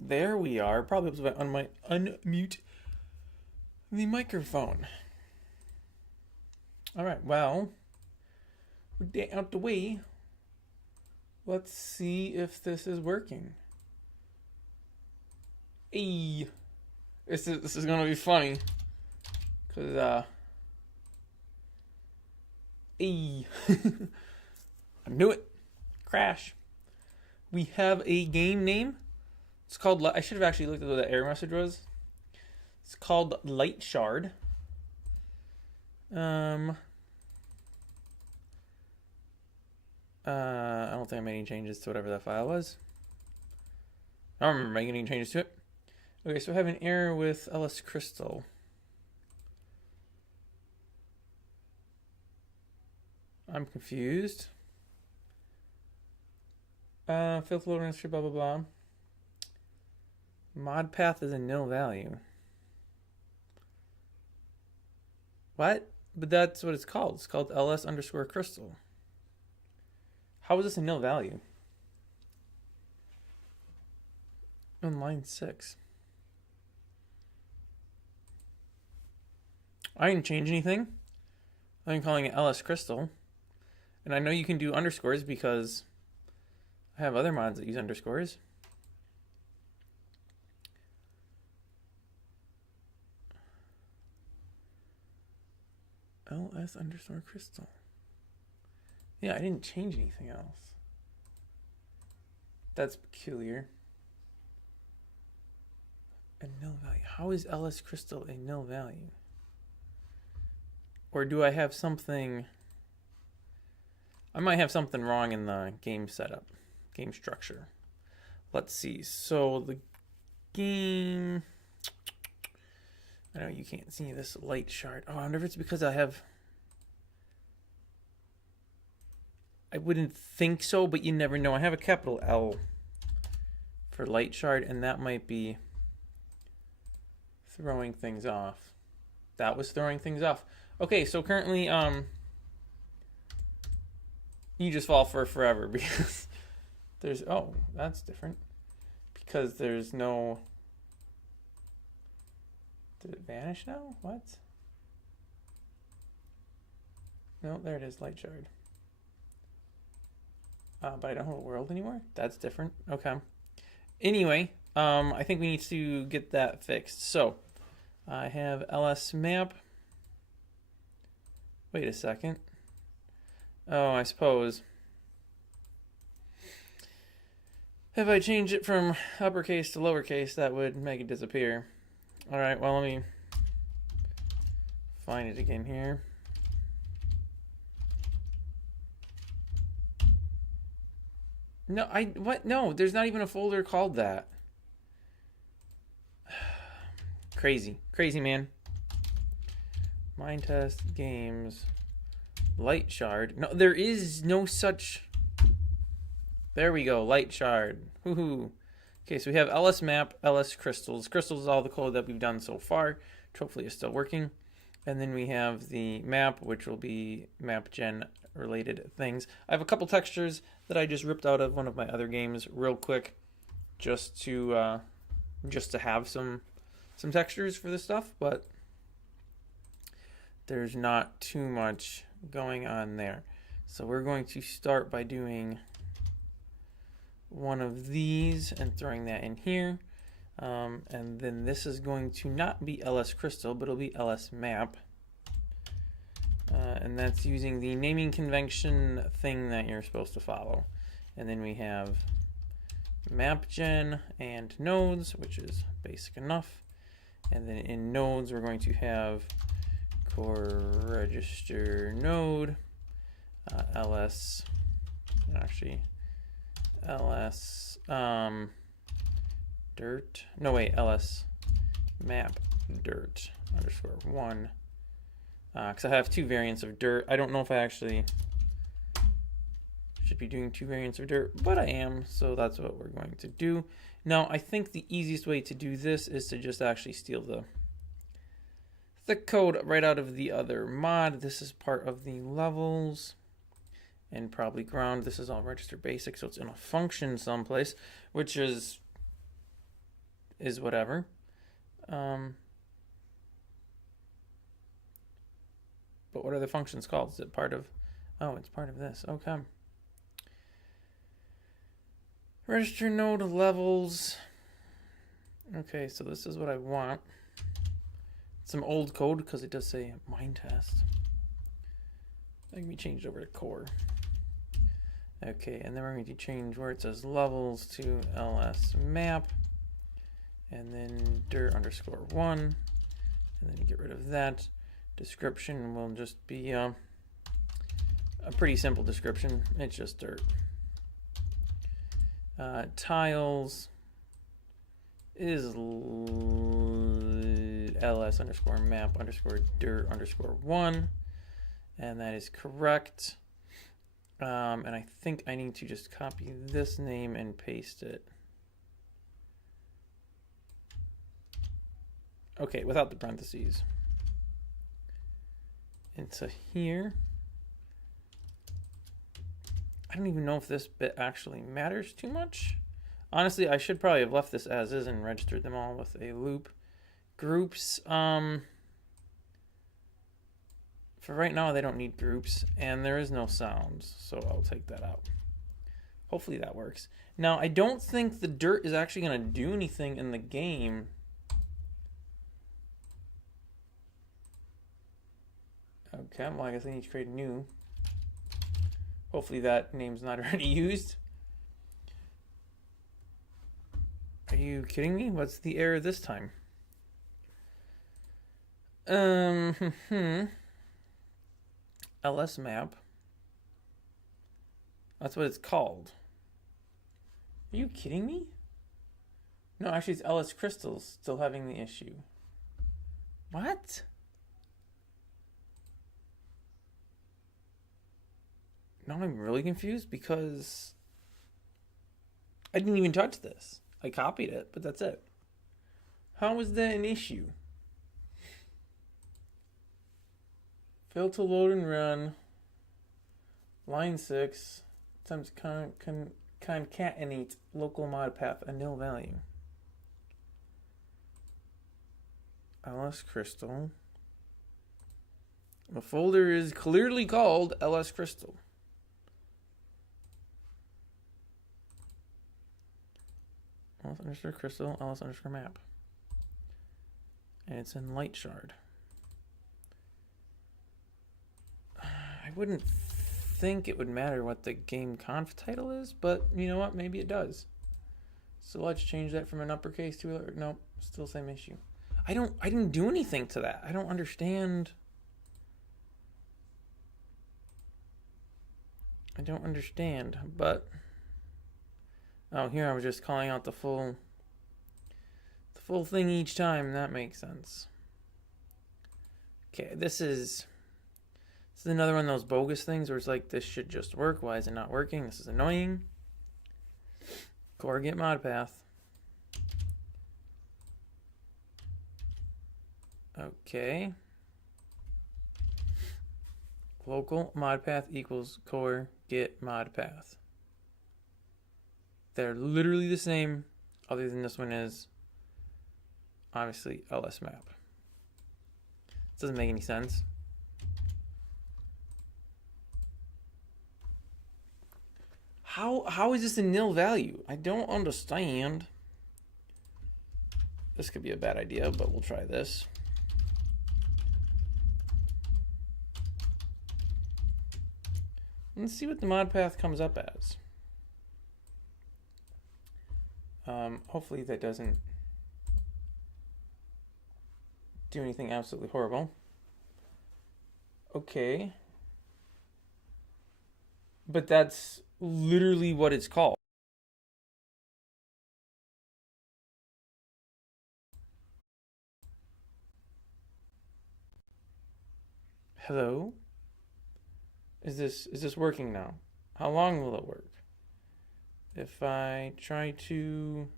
There we are. Probably was on my unmute the microphone. All right. Well, with that out the way, let's see if this is working. Hey, this is gonna be funny, cause hey, I knew it. Crash. We have a game name. It's called. I should have actually looked at what the error message was. It's called Lightshard. I don't think I made any changes to whatever that file was. I don't remember making any changes to it. Okay, so I have an error with LS Crystal. I'm confused. Filth loader history, blah blah blah. Mod path is a nil value. What? But that's what it's called. It's called ls underscore crystal. How is this a nil value? On line 6. I didn't change anything. I'm calling it ls crystal. And I know you can do underscores because I have other mods that use underscores. ls underscore crystal. Yeah, I didn't change anything else. That's peculiar. A nil value. How is ls crystal a nil value? Or do I have something... I might have something wrong in the game setup, game structure. Let's see. So the game... I know you can't see this Lightshard. Oh, I wonder if it's because I have... I wouldn't think so, but you never know. I have a capital L for Lightshard, and that might be throwing things off. That was throwing things off. Okay, so currently, you just fall for forever because there's... Oh, that's different. Because there's no... Did it vanish now? What? No, there it is, Lightshard. But I don't have a world anymore? That's different. Okay. Anyway, I think we need to get that fixed. So, I have ls map. Wait a second. Oh, I suppose. If I change it from uppercase to lowercase, that would make it disappear. Alright, well, let me find it again here. No, what? No, there's not even a folder called that. Crazy. Crazy, man. Mind test games. Lightshard. No, there is no such... There we go, Lightshard. Woohoo. Okay, so we have ls map, ls crystals. Crystals is all the code that we've done so far, which hopefully is still working. And then we have the map, which will be map gen related things. I have a couple textures that I just ripped out of one of my other games real quick, just to have some textures for this stuff, but there's not too much going on there. So we're going to start by doing one of these and throwing that in here. And then this is going to not be ls crystal, but it'll be ls map. And that's using the naming convention thing that you're supposed to follow. And then we have map gen and nodes, which is basic enough. And then in nodes, we're going to have core register node, ls, actually, ls dirt, no wait, ls map dirt underscore 1. Because I have two variants of dirt. I don't know if I actually should be doing two variants of dirt, but I am, so that's what we're going to do. Now, I think the easiest way to do this is to just actually steal the code right out of the other mod. This is part of the levels and probably ground. This is all register basic, so it's in a function someplace, which is is whatever. But what are the functions called? Is it part of... Oh, it's part of this. Okay. Register node levels. Okay, so this is what I want. Some old code because it does say mine test. That can be changed over to core. Okay, and then we're going to change where it says levels to ls map, and then dir underscore 1, and then get rid of that. Description will just be a pretty simple description. It's just dirt. Tiles is ls underscore map underscore dir underscore 1, and that is correct. And I think I need to just copy this name and paste it. Okay, without the parentheses. Into here. I don't even know if this bit actually matters too much. Honestly, I should probably have left this as is and registered them all with a loop. Groups, for right now, they don't need groups, and there is no sounds, so I'll take that out. Hopefully that works. Now, I don't think the dirt is actually going to do anything in the game. Okay, well, I guess I need to create a new. Hopefully that name's not already used. Are you kidding me? What's the error this time? LS map. That's what it's called. Are you kidding me? No, actually it's LS crystals still having the issue. What? Now I'm really confused because I didn't even touch this. I copied it, but that's it. How is that an issue? Fail to load and run. Line 6 times concatenate local mod path a nil value. LS crystal. The folder is clearly called LS crystal. LS underscore crystal, LS underscore map. And it's in Lightshard. I wouldn't think it would matter what the game conf title is, but you know what? Maybe it does. So let's change that from an uppercase to a... Nope, still same issue. I didn't do anything to that. I don't understand. I don't understand, but... Oh, here I was just calling out the full thing each time. That makes sense. Okay, this is another one of those bogus things where it's like, this should just work. Why is it not working? This is annoying. Core get mod path. Okay. Local mod path equals core get mod path. They're literally the same, other than this one is obviously LS map. This doesn't make any sense. How is this a nil value? I don't understand. This could be a bad idea, but we'll try this. Let's see what the mod path comes up as. Hopefully that doesn't do anything absolutely horrible. Okay. But that's literally what it's called. Hello? Is this working now? How long will it work? If I try to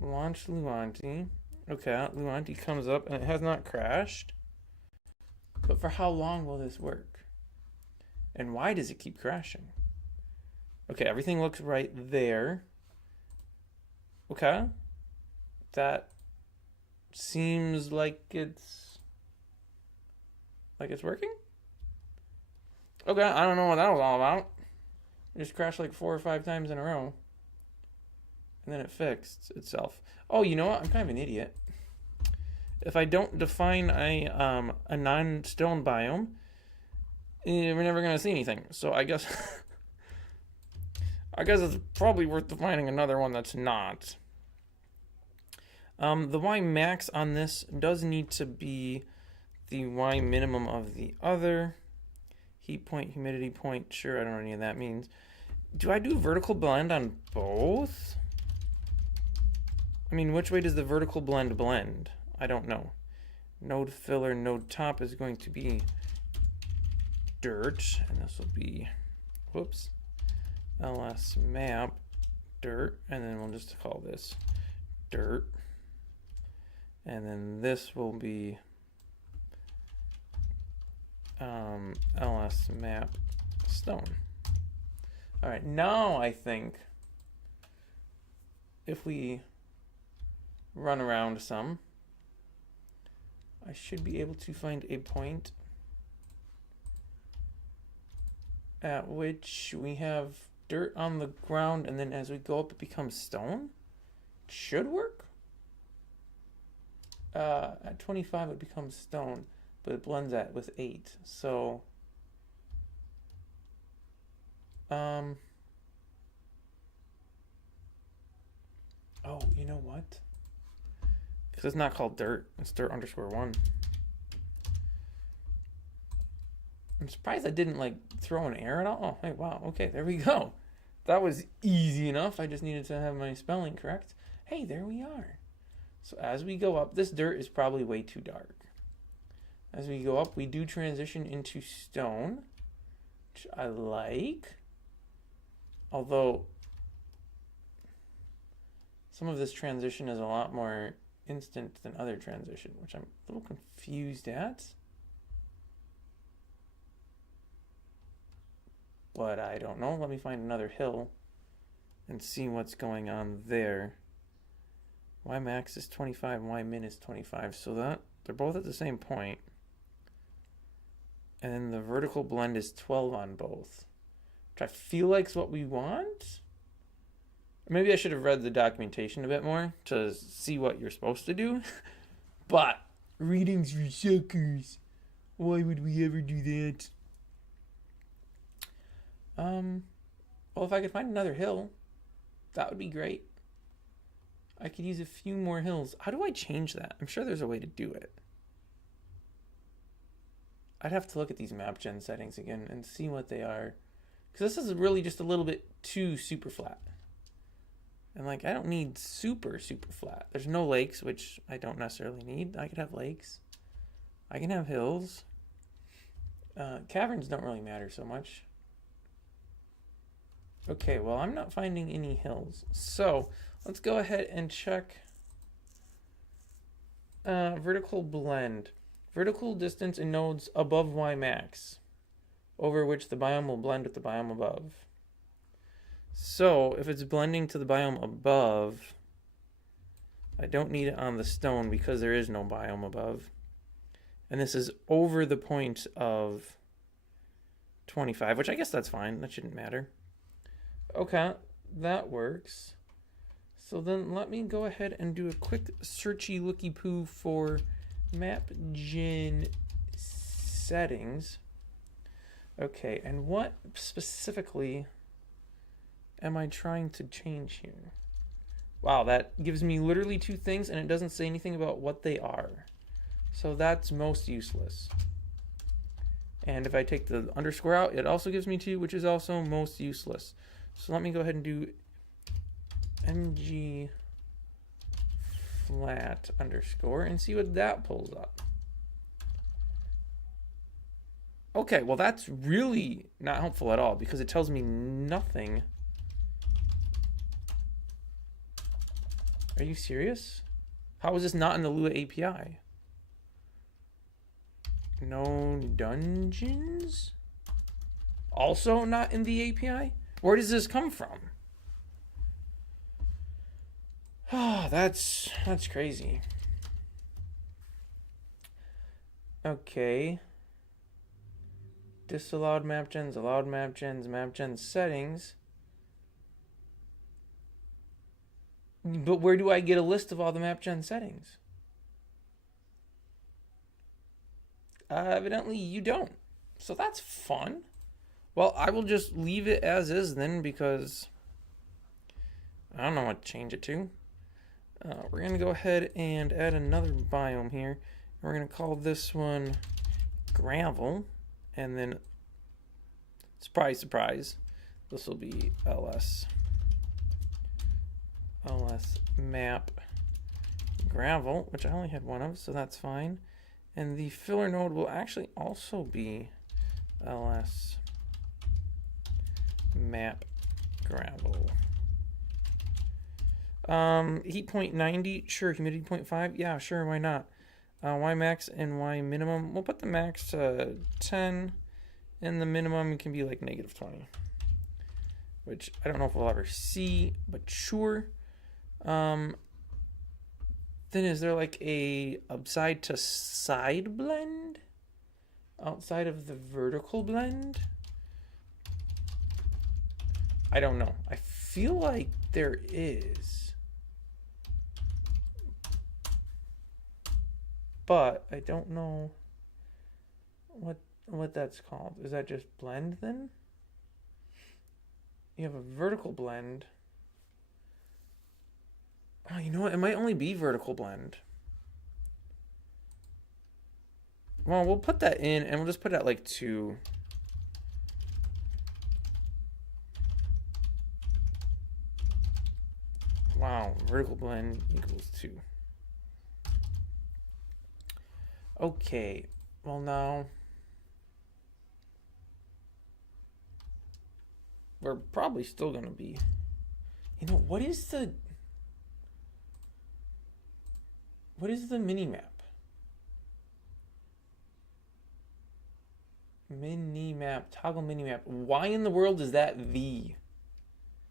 launch Luanti, okay, Luanti comes up and it has not crashed. But for how long will this work? And why does it keep crashing? Okay, everything looks right there. Okay. That seems like it's working. Okay, I don't know what that was all about. It just crashed like 4 or 5 times in a row. And then it fixed itself. Oh, you know what? I'm kind of an idiot. If I don't define a non-stone biome, we're never going to see anything. So I guess it's probably worth defining another one that's not. The Y max on this does need to be the Y minimum of the other. Heat point, humidity point, sure, I don't know what any of that means. Do I do vertical blend on both? I mean, which way does the vertical blend blend? I don't know. Node filler, node top is going to be dirt, and this will be, whoops, ls map dirt, and then we'll just call this dirt. And then this will be ls map stone. All right, now I think if we run around some, I should be able to find a point at which we have dirt on the ground, and then as we go up it becomes stone. It should work. At 25 it becomes stone, but it blends that with 8. So oh, you know what? Because it's not called dirt, it's dirt_1. I'm surprised I didn't like throw an error at all. Oh, hey, wow, okay, there we go. That was easy enough. I just needed to have my spelling correct. Hey, there we are. So as we go up, this dirt is probably way too dark. As we go up, we do transition into stone, which I like. Although some of this transition is a lot more instant than other transition, which I'm a little confused at. But I don't know. Let me find another hill and see what's going on there. Y max is 25, Y min is 25, so that they're both at the same point. And then the vertical blend is 12 on both, which I feel like is what we want. Maybe I should have read the documentation a bit more to see what you're supposed to do. But reading's for suckers. Why would we ever do that? Well, if I could find another hill, that would be great. I could use a few more hills. How do I change that? I'm sure there's a way to do it. I'd have to look at these map gen settings again and see what they are. Because this is really just a little bit too super flat. And like, I don't need super flat. There's no lakes, which I don't necessarily need. I could have lakes. I can have hills. Caverns don't really matter so much. Okay, well, I'm not finding any hills. So let's go ahead and check vertical blend. Vertical distance in nodes above Y max, over which the biome will blend with the biome above. So if it's blending to the biome above, I don't need it on the stone because there is no biome above. And this is over the point of 25, which I guess that's fine. That shouldn't matter. Okay, that works. So then let me go ahead and do a quick searchy looky poo for map gen settings. Okay, and what specifically am I trying to change here? Wow, that gives me literally 2 things and it doesn't say anything about what they are. So that's most useless. And if I take the underscore out, it also gives me 2, which is also most useless. So let me go ahead and do mg flat underscore and see what that pulls up. Okay, well that's really not helpful at all because it tells me nothing. Are you serious? How is this not in the Lua API? No dungeons? Also not in the API? Where does this come from? Oh, that's crazy. Okay. Disallowed map gens, allowed map gens, map gen settings. But where do I get a list of all the map gen settings? Evidently you don't. So that's fun. Well, I will just leave it as is then because I don't know what to change it to. We're going to go ahead and add another biome here. We're going to call this one gravel. And then, surprise, surprise, this will be ls map gravel, which I only had one of, so that's fine. And the filler node will actually also be ls map gravel. Heat point 90, sure. Humidity 0.5, yeah, sure, why not? Y max and Y minimum. We'll put the max to 10, and the minimum can be like -20, which I don't know if we'll ever see, but sure. Then is there like a upside to side blend outside of the vertical blend? I don't know. I feel like there is, but I don't know what that's called. Is that just blend then? You have a vertical blend. Oh, you know what? It might only be vertical blend. Well, we'll put that in, and we'll just put it at like 2. Wow, vertical blend equals 2. Okay, well now we're probably still gonna be, you know, what is the minimap? Minimap, toggle minimap. Why in the world is that V?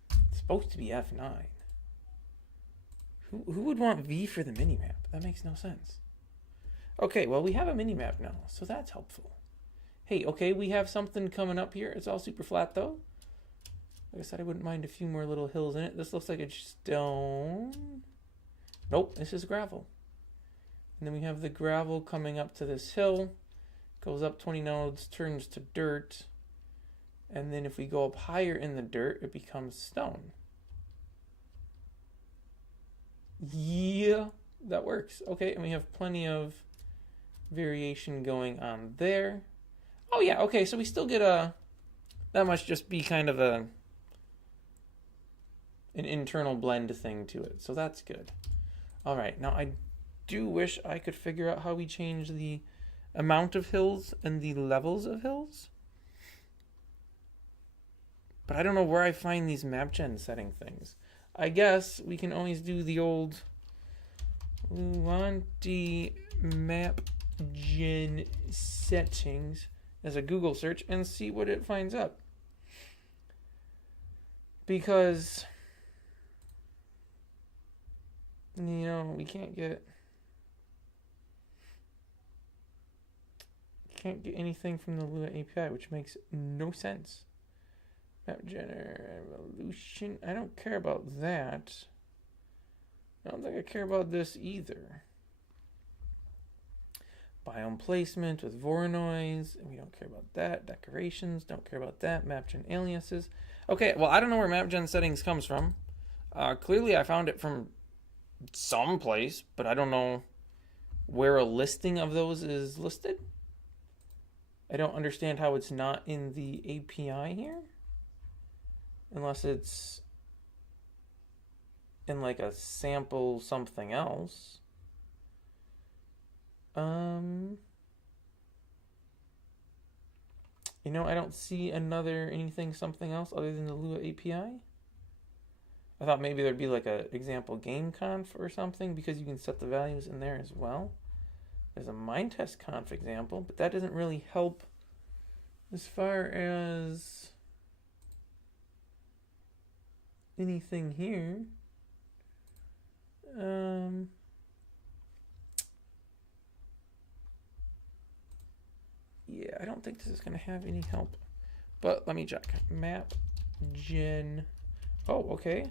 It's supposed to be F9. Who would want V for the minimap? That makes no sense. Okay, well, we have a minimap now, so that's helpful. Hey, okay, we have something coming up here. It's all super flat, though. Like I said, I wouldn't mind a few more little hills in it. This looks like it's stone. Nope, this is gravel. And then we have the gravel coming up to this hill. Goes up 20 nodes, turns to dirt. And then if we go up higher in the dirt, it becomes stone. Yeah, that works. Okay, and we have plenty of variation going on there. Oh yeah, okay, so we still get that must just be kind of an internal blend thing to it. So that's good. All right, now I do wish I could figure out how we change the amount of hills and the levels of hills. But I don't know where I find these map gen setting things. I guess we can always do the old Luanti map gen settings as a Google search and see what it finds up. Because, you know, we can't get anything from the Lua API, which makes no sense. Map gener evolution. I don't care about that. I don't think I care about this either. Biome placement with Voronoi. We don't care about that. Decorations. Don't care about that. Map gen aliases. Okay, well, I don't know where map gen settings comes from. Clearly, I found it from someplace, but I don't know where a listing of those is listed. I don't understand how it's not in the API here. Unless it's in like a sample something else. You know, I don't see anything something else other than the Lua API. I thought maybe there'd be like a example game conf or something because you can set the values in there as well. There's a mind test conf example, but that doesn't really help as far as anything here. Yeah, I don't think this is going to have any help. But let me check. Map gen. Oh, okay.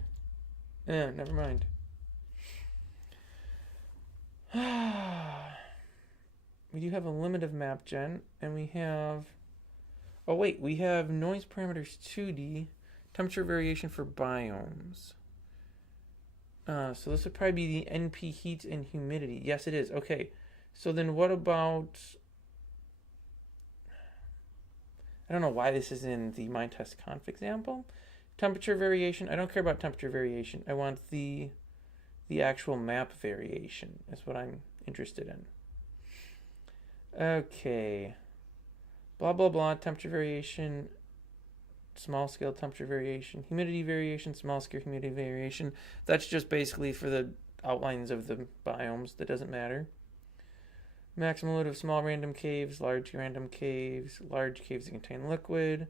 Never mind. We do have a limit of map gen, and we have... Oh, wait. We have noise parameters 2D, temperature variation for biomes. So this would probably be the NP heat and humidity. Yes, it is. Okay. So then what about... I don't know why this is in the MindTest.conf example. Temperature variation. I don't care about temperature variation. I want the actual map variation. That's what I'm interested in. Okay. Blah, blah, blah. Temperature variation. Small scale temperature variation. Humidity variation. Small scale humidity variation. That's just basically for the outlines of the biomes. That doesn't matter. Maximum load of small random caves, large random caves, large caves that contain liquid,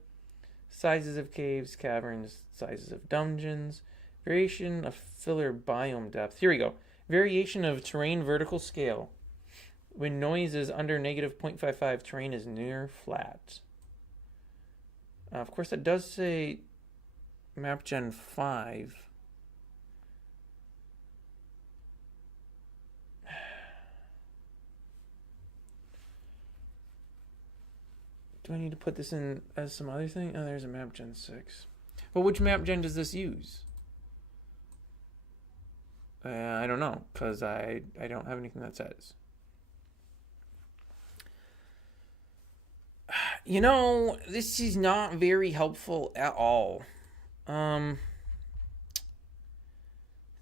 sizes of caves, caverns, sizes of dungeons, variation of filler biome depth. Here we go. Variation of terrain vertical scale. When noise is under negative 0.55, terrain is near flat. Of course, that does say map gen 5. Do I need to put this in as some other thing? Oh, there's a map gen 6. Well, which map gen does this use? I don't know, because I don't have anything that says. You know, this is not very helpful at all. I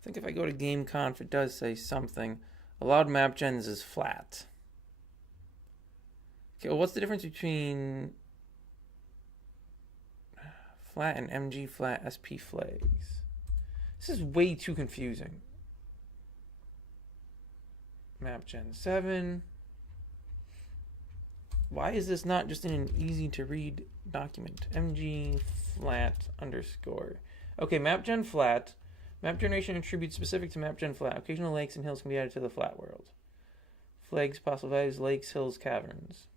think if I go to GameConf, it does say something. Allowed map gens is flat. Okay, well, what's the difference between flat and MG flat SP flags? This is way too confusing. Map gen 7. Why is this not just in an easy to read document? MG flat underscore. Okay, map gen flat. Map generation attributes specific to map gen flat. Occasional lakes and hills can be added to the flat world. Flags, possible values, lakes, hills, caverns.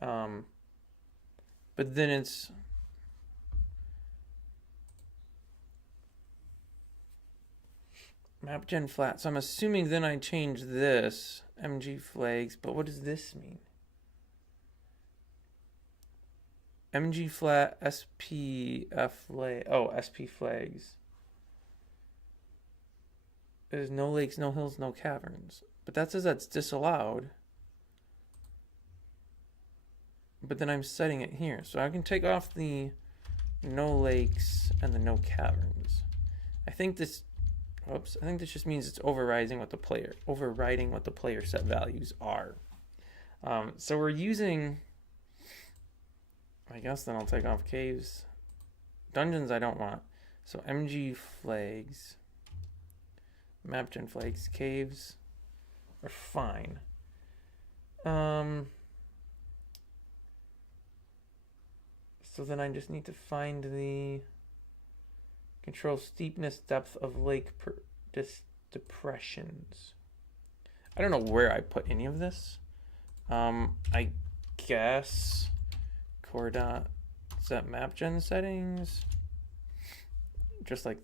But then it's map gen flat. So I'm assuming then I change this MG flags. But what does this mean? MG flat SPF flag. Oh, SP flags. There's no lakes, no hills, no caverns. But that says that's disallowed. But then I'm setting it here. So I can take off the no lakes and the no caverns. I think this just means it's overriding what the player set values are. So we're using, I guess then I'll take off caves. Dungeons I don't want. So MG flags, map gen flags, caves are fine. So then I just need to find the control steepness depth of lake depressions. I don't know where I put any of this. I guess core dot set map gen settings. Just like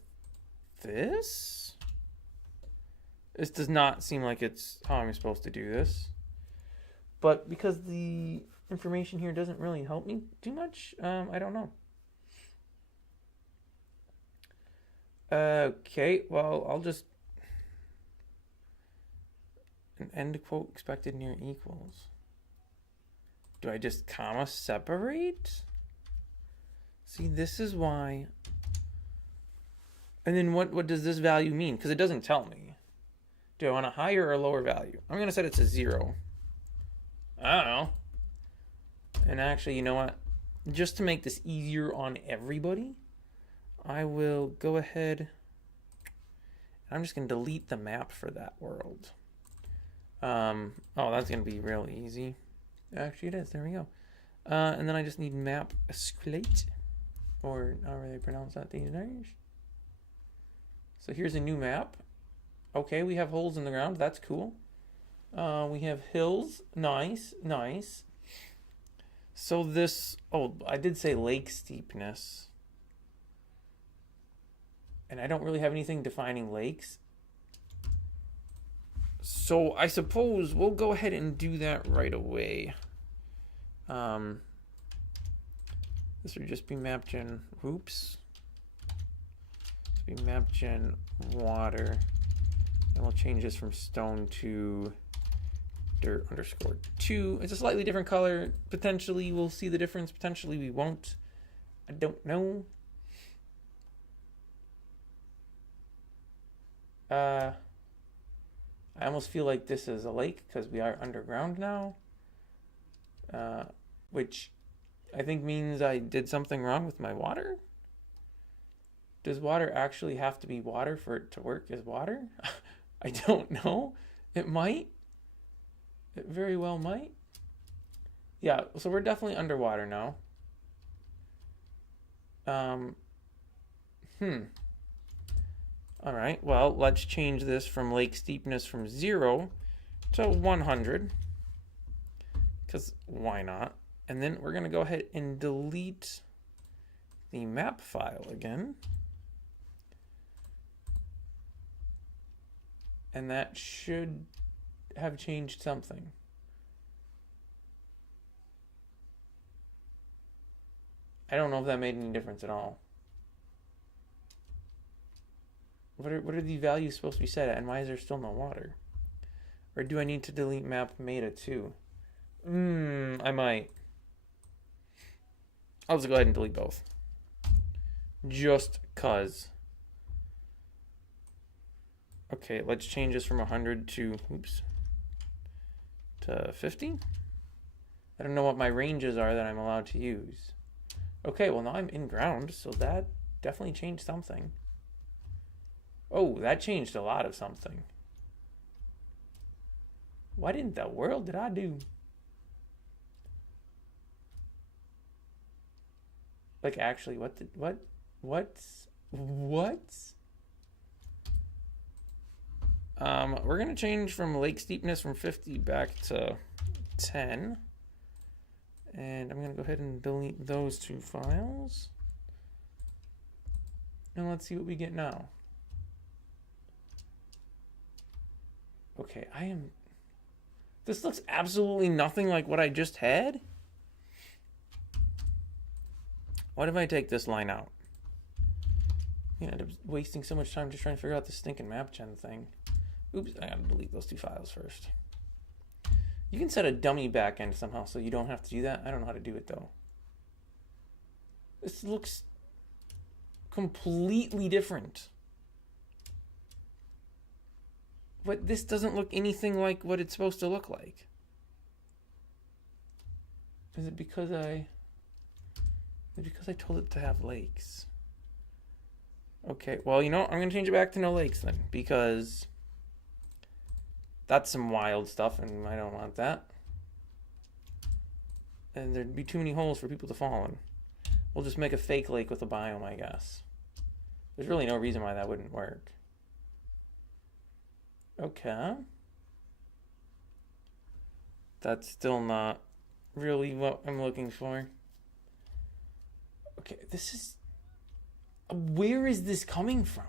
this. This does not seem like it's how I'm supposed to do this. But because the information here doesn't really help me too much, I don't know. Okay, well, I'll just an end quote expected near equals. Do I just comma separate? See, this is why. And then what does this value mean? Because it doesn't tell me. Do I want a higher or lower value? I'm going to set it to 0. I don't know. And actually, you know what? Just to make this easier on everybody, I will go ahead. I'm just going to delete the map for that world. Oh, that's going to be real easy. Actually, it is. There we go. And then I just need map escalate, or however they pronounce that these days. So here's a new map. Okay, we have holes in the ground. That's cool. We have hills. Nice, nice. So this, oh, I did say lake steepness. And I don't really have anything defining lakes. So I suppose we'll go ahead and do that right away. This would just be map gen, oops. Be map gen water. And we'll change this from stone to dirt underscore 2. It's a slightly different color. Potentially we'll see the difference. Potentially we won't. I don't know. I almost feel like this is a lake because we are underground now. Which I think means I did something wrong with my water. Does water actually have to be water for it to work as water? I don't know. It might. It very well might. Yeah, so we're definitely underwater now. All right, well, let's change this from lake steepness from 0 to 100. Because why not? And then we're going to go ahead and delete the map file again. And that should have changed something. I don't know if that made any difference at all. What are the values supposed to be set at, and why is there still no water? Or do I need to delete map meta too? I might. I'll just go ahead and delete both. Just cause. Okay, let's change this from 100 to, to 50. I don't know what my ranges are that I'm allowed to use. Okay, well now I'm in ground, so that definitely changed something. Oh, that changed a lot of something. What in the world did I do? Like actually, what? We're gonna change from lake steepness from 50 back to 10. And I'm gonna go ahead and delete those 2 files. And let's see what we get now. Okay, this looks absolutely nothing like what I just had. What if I take this line out? I end up wasting so much time just trying to figure out this stinking map gen thing. Oops, I gotta delete those 2 files first. You can set a dummy backend somehow so you don't have to do that. I don't know how to do it though. This looks completely different. But this doesn't look anything like what it's supposed to look like. Is it because I told it to have lakes? Okay, well, you know what? I'm going to change it back to no lakes then, because that's some wild stuff, and I don't want that. And there'd be too many holes for people to fall in. We'll just make a fake lake with a biome, I guess. There's really no reason why that wouldn't work. Okay. That's still not really what I'm looking for. Okay, this is... Where is this coming from?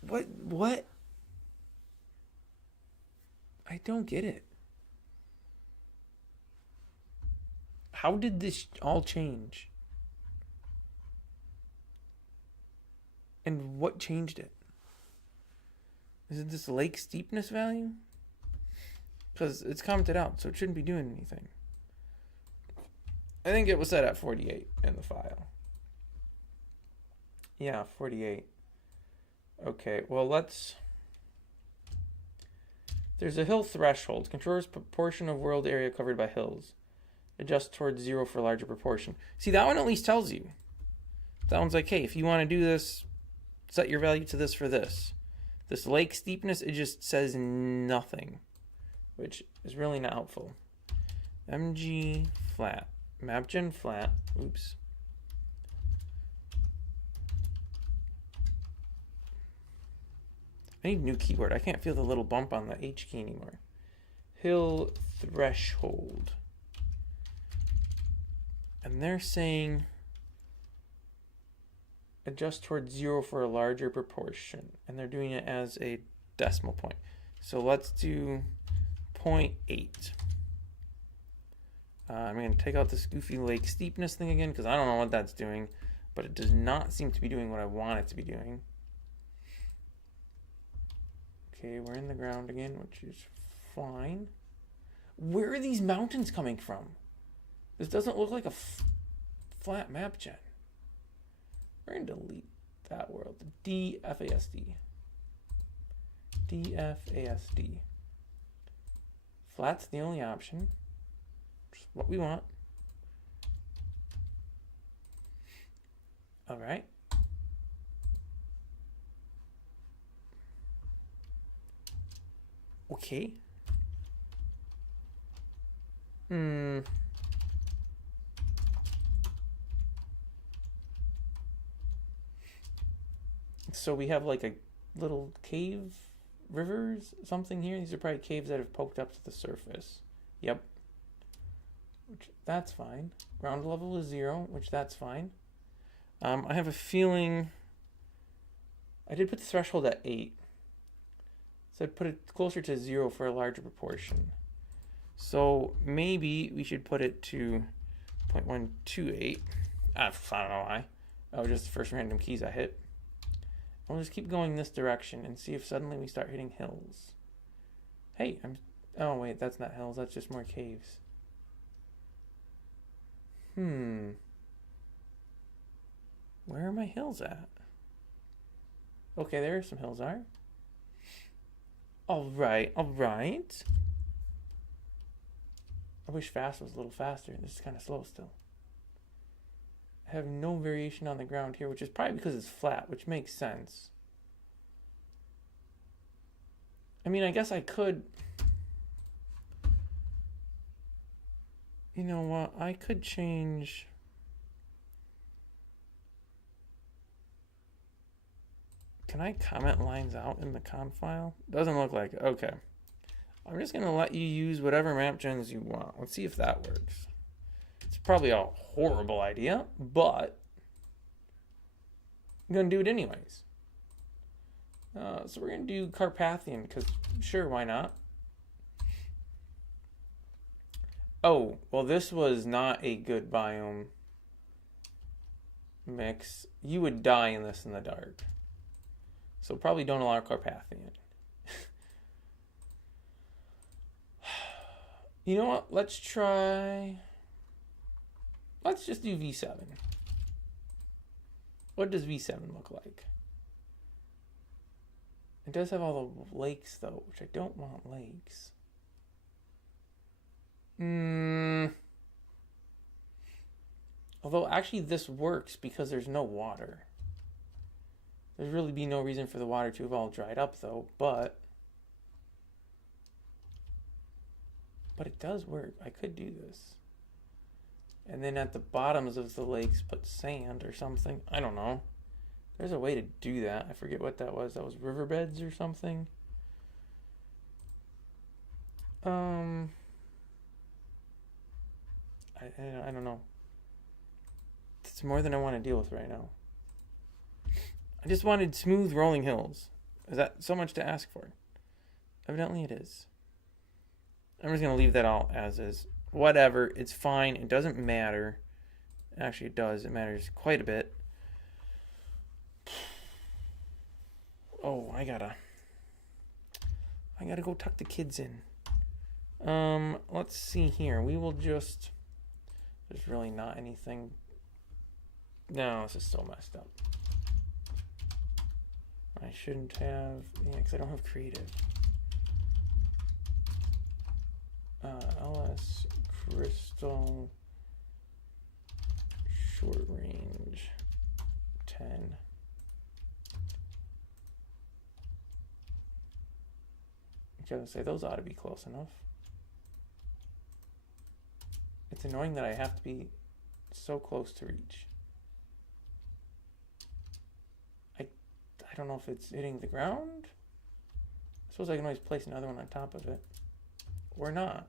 What? I don't get it. How did this all change? And what changed it? Is it this lake steepness value? Because it's commented out, so it shouldn't be doing anything. I think it was set at 48 in the file. Yeah, 48. Okay, well let's... There's a hill threshold. Controls proportion of world area covered by hills. Adjust towards 0 for larger proportion. See, that one at least tells you. That one's like, hey, if you want to do this, set your value to this for this. This lake steepness, it just says nothing, which is really not helpful. MG flat, mapgen flat, oops. I need a new keyboard. I can't feel the little bump on the H key anymore. Hill threshold. And they're saying adjust towards 0 for a larger proportion. And they're doing it as a decimal point. So let's do 0.8. I'm going to take out this goofy lake steepness thing again because I don't know what that's doing. But it does not seem to be doing what I want it to be doing. Okay, we're in the ground again, which is fine. Where are these mountains coming from? This doesn't look like a flat map, Jen. We're going to delete that world. DFASD. DFASD. Flat's the only option. Just what we want. All right. Okay. So we have like a little cave, rivers, something here. These are probably caves that have poked up to the surface. Yep. Which, that's fine. Ground level is 0, which that's fine. I have a feeling I did put the threshold at 8. So I'd put it closer to 0 for a larger proportion. So maybe we should put it to 0.128. I don't know why. That was just the first random keys I hit. I'll just keep going this direction and see if suddenly we start hitting hills. Hey, oh wait, that's not hills, that's just more caves. Where are my hills at? Okay, there are some hills are. Alright, alright. I wish fast was a little faster. This is kind of slow still. I have no variation on the ground here, which is probably because it's flat, which makes sense. I mean, I guess I could... You know what? I could change... Can I comment lines out in the conf file? Doesn't look like it. Okay. I'm just going to let you use whatever map gens you want. Let's see if that works. It's probably a horrible idea, but I'm going to do it anyways. So we're going to do Carpathian, because sure, why not? Oh, well, this was not a good biome mix. You would die in this in the dark. So probably don't allow Carpathian. You know what? Let's try... Let's just do V7. What does V7 look like? It does have all the lakes, though, which I don't want lakes. Although, actually, this works because there's no water. There'd really be no reason for the water to have all dried up, though, but it does work. I could do this. And then at the bottoms of the lakes, put sand or something. I don't know. There's a way to do that. I forget what that was. That was riverbeds or something. I don't know. It's more than I want to deal with right now. I just wanted smooth rolling hills. Is that so much to ask for? Evidently it is. I'm just going to leave that all as is. Whatever. It's fine. It doesn't matter. Actually, it does. It matters quite a bit. Oh, I gotta go tuck the kids in. Let's see here. We will just... There's really not anything... No, this is so messed up. I shouldn't have... Yeah, because I don't have creative. LS crystal short range 10. I gotta say, those ought to be close enough. It's annoying that I have to be so close to reach. I don't know if it's hitting the ground suppose I can always place another one on top of it. Or not.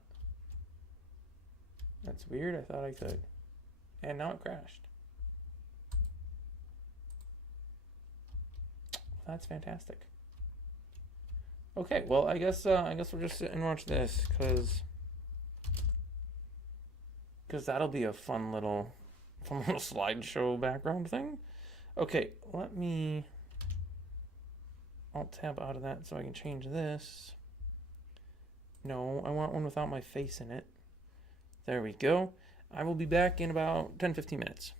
That's weird. I thought I could. And now it crashed. That's fantastic. Okay, well, I guess we'll just sit and watch this, because that'll be a fun little slideshow background thing. Okay, let me Alt-tab out of that so I can change this. No, I want one without my face in it. There we go. I will be back in about 10-15 minutes.